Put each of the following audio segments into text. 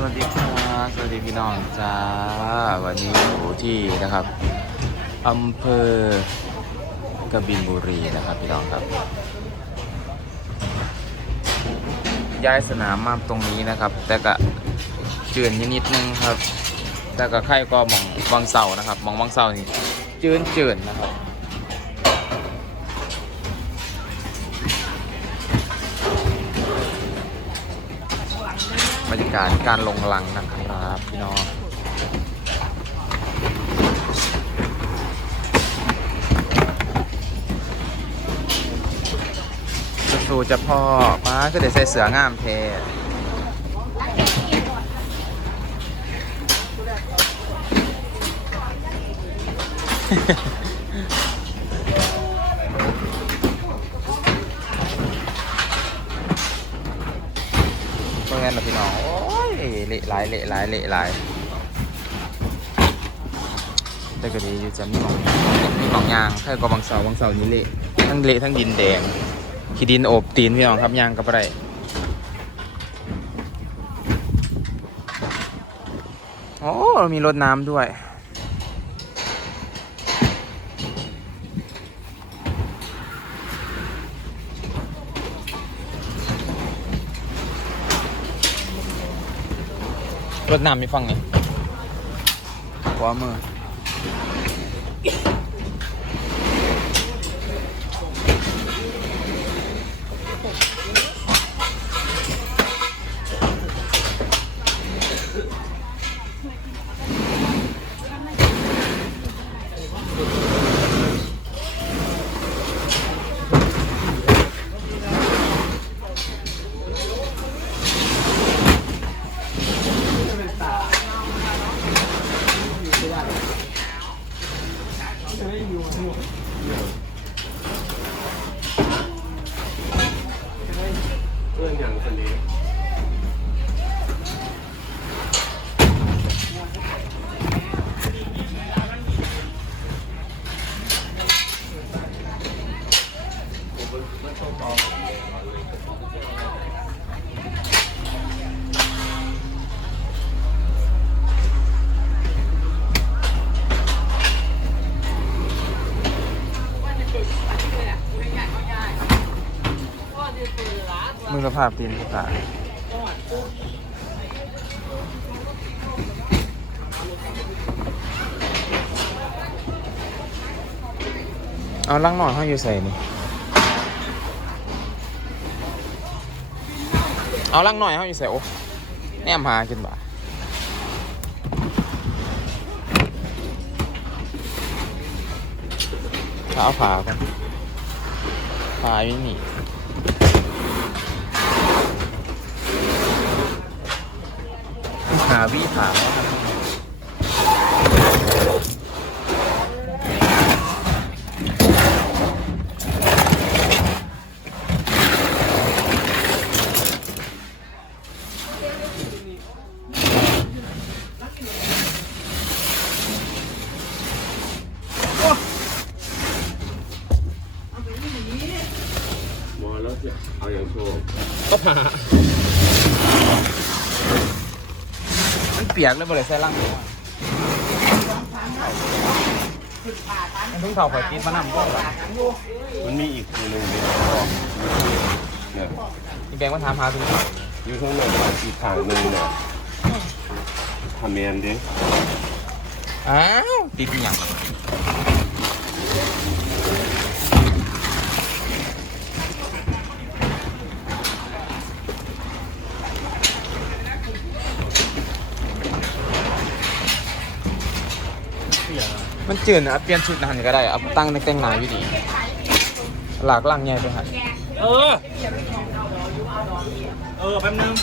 สวัสดีครับสวัสดีพี่น้องจ้า วันนี้อยู่ที่นะครับอำเภอกบินบุรีนะครับพี่น้องครับ ย้ายสนามมาตรงนี้นะครับ แต่ก็เจือนนิดนึงครับ แต่ก็ใครก็มองวังเสานะครับมองวังเสานี่เจือนเจือนนะครับ บรรยา กาศการลงลังนะครับพี่น้องสู้ๆจะพ่อมาก็เดี๋ยวใส่เสืองามเทเมื่อไงล่ะพี่น้อง โอ้ยเละ หลายเละหลายเละหลายแต่ก็ดีอยู่จะมีของมีของยางแค่ก็บางเสาบางเสานี้เละทั้งเละทั้งดินแดงขี้ดินโอบตีนพี่น้องครับยางกับอะไรโอ้มีรถน้ำด้วย รถน้ำมีฟังไงขวามือ เพื่อนอย่างคนนี้ มึงสภาพตีนตาเอาลังหน่อยห้องอยู่ใส่นี่ เอาลังหน่อยห้องอยู่ใส่โอ้แนมหากินบ่าถ้าเอาผ่ากันผ่าอยู่นี่าวิถามว่ามอแล้วจะเอาอย่างโชว์ก็ผ่า ปียกเลยบ่เลยใส่ลังมันต้องเข่าข่อยตีนมานำก็หรอมันมีอีกทีหนึ่งเนี่ยเนี่ยพี่แบงค์มาถามหาถึงอยู่ข้างในอีกทางหนึ่งเนี่ยทำเมียนดิอ้าวติดอหย่าง จืดนะเปลี่ยนชุดนันก็ได้เอาตั้งในแต่งหนาอยู่ดีหลากล่างใหญ่ไปหันเออ เออแป๊บนึง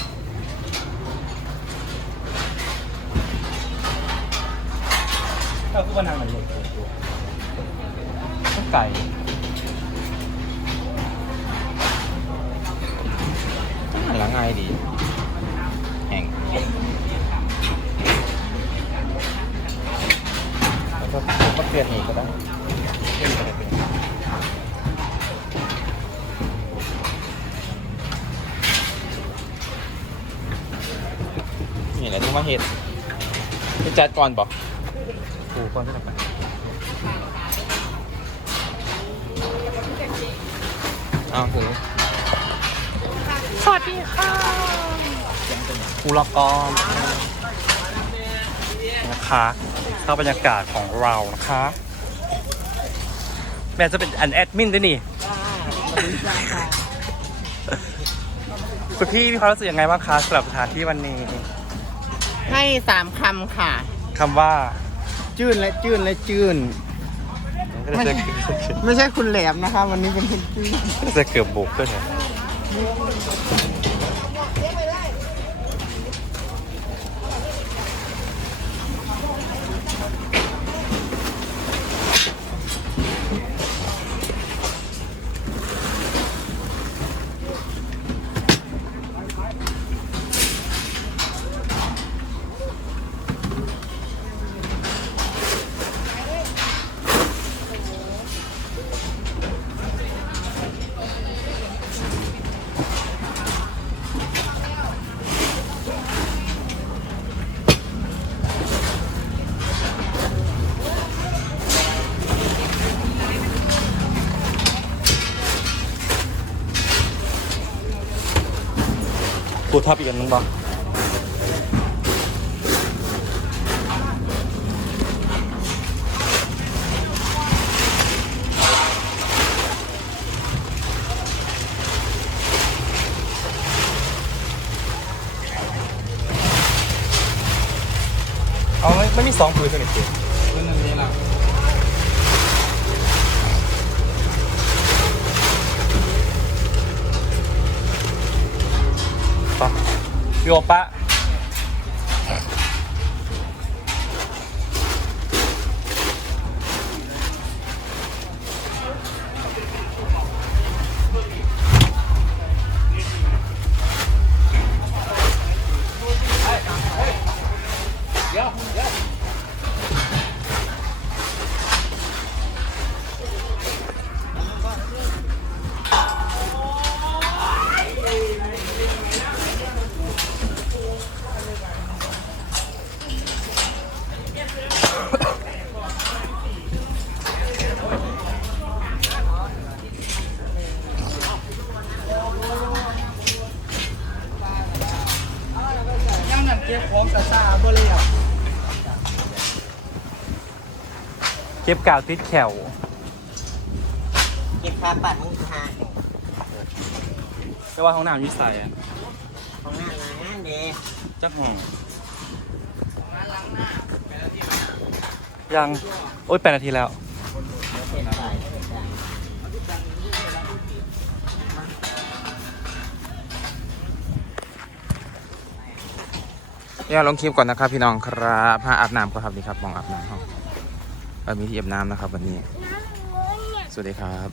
ก็คือวันนั้นมันหลุดไก่หันหลังไงายดีแห้งแล้วก็ก็เป ลี่ยนอีกก็ได้เปลี่ยนไปเลยเป็นนี่แหละที่มาเห็ดไปจัดก่อนบอกปูก่อนที่จะไปอ้าวถือปูละกอนนะคะ เข้าบรรยากาศของเรานะคะ แม่จะเป็นอันแอดมินด้วยนี่คุณพี่มีความรู้สึกยังไงบ้างคะสำหรับสถานที่วันนี้ ให้สามคำค่ะ คำว่าจื้นและจื้นและจื้นไม่ใช่ไม่ใช่คุณแหลมนะคะ วันนี้เป็นคุณจื้นจะเกือบบุกด้วยเห รอกูทับอีกอันนึงบ้างเอาไม่ไม่มีสองผืนสนิทสิเรื่องนี้ล่ะ ปะพี่ เก็บกาวติดแขวเก็บค่าปัดมุกค่ะไม่ว่าห้องน้ำอยิ่ใส่อะของหน้าร้านเด้จักห้องยัง โอ๊ยแปดนาทีแล้วเป็นไปเดี๋ยวลงคลิปก่อนนะครับพี่น้องครับพาอาบน้ำก็ครับนี่ครับมองอาบน้ำห้องเออ มีที่อาบน้ำนะครับวันนี้ สวัสดีครับ